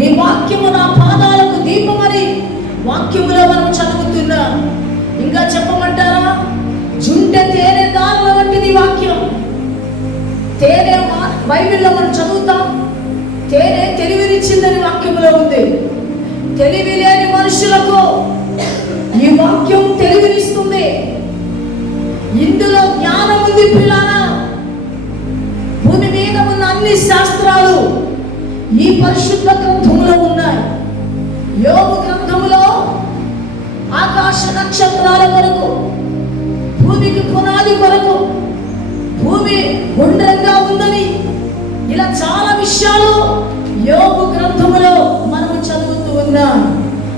నీ వాక్యము నా పాదాలకు దీపమని వాక్యములో మనం చదువుతున్నాం. ఇంకా చెప్పమంటారా? జుంటె తేనె దారుల వంటిది వాక్యం. తేనె బైబిల్లో మనం చదువుతాం, తేనె తెలివినిచ్చిందని వాక్యములో ఉంది. తెలివి లేని మనుషులకు ఈ వాక్యం తెలివినిస్తుంది. ఇందులో జ్ఞానం ఉంది పిల్లారా. భూమి మీద ఉన్న అన్ని శాస్త్రాలు ఈ పరిశుద్ధ గ్రంథములో ఉన్నాయి. యోబు గ్రంథములో ఆకాశ నక్షత్రాల కొరకు, భూమికి పునాది కొరకు, భూమి గుండ్రంగా ఉందని, ఇలా చాలా విషయాలు యోబు గ్రంథములో మనము చదువుతూ ఉన్నాం.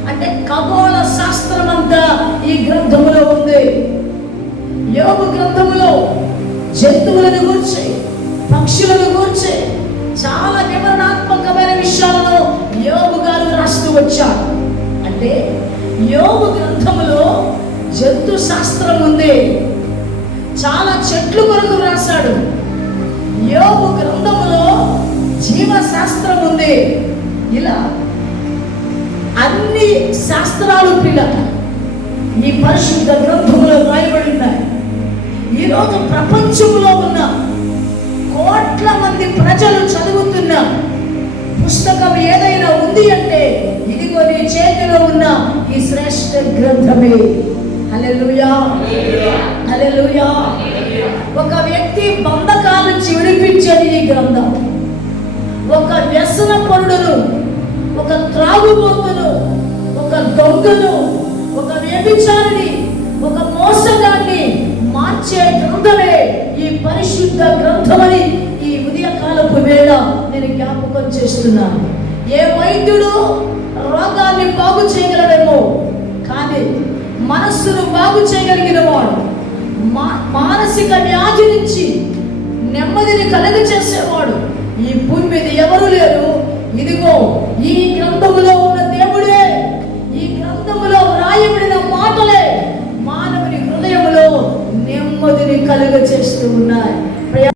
అంటే ఖగోళ శాస్త్రం అంతా ఈ గ్రంథములో ఉంది. యోబు గ్రంథములో జంతువులను గూర్చి, పక్షులను గూర్చి చాలా వివరణాత్మకమైన విషయాలను యోబు గారు రాస్తూ వచ్చారు. అంటే యోబు గ్రంథములో జంతు శాస్త్రం ఉంది. చాలా చెట్లు కొరకు రాశాడు. యోబు గ్రంథములో జీవశాస్త్రం ఉంది. ఇలా అన్ని శాస్త్రాలు పిల్లల ఈ పరిశుద్ధ గ్రంథములో రాయబడి ఉన్నాయి. ఈరోజు ప్రపంచంలో ఉన్న కోట్ల మంది ప్రజలు చదువుతున్న పుస్తకం ఏదైనా ఉంది అంటే ఇదిగో నీ చేతిలో ఉన్న ఈ శ్రేష్ఠ గ్రంథమే. హల్లెలూయా, హల్లెలూయా. ఒక వ్యక్తి బంధకాల నుంచి విడిపించేది ఈ గ్రంథం. ఒక వ్యసన పరుడును, ఒక త్రాగుబోతును, ఒక దొంగను, ఒక వ్యభిచారిని, ఒక మోసగాన్ని మార్చే గ్రంథమే ఈ పరిశుద్ధ గ్రంథమని ఈ ఉదయకాలపు వేళ నేను జ్ఞాపకం చేస్తున్నాను. ఏ వైద్యుడు రోగాన్ని బాగు చేయగలడేమో, కానీ మనస్సును బాగు చేయగలిగిన వాడు, మానసిక వ్యాధి నుంచి నెమ్మదిని కలుగచేసేవాడు ఈ భూమి మీద ఎవరు లేరు. ఇదిగో ఈ గ్రంథములో ఉన్న దేవుడే, ఈ గ్రంథములో రాయబడిన మాటలే మానవుని హృదయములో నెమ్మదిని కలుగచేస్తూ ఉన్నాయి.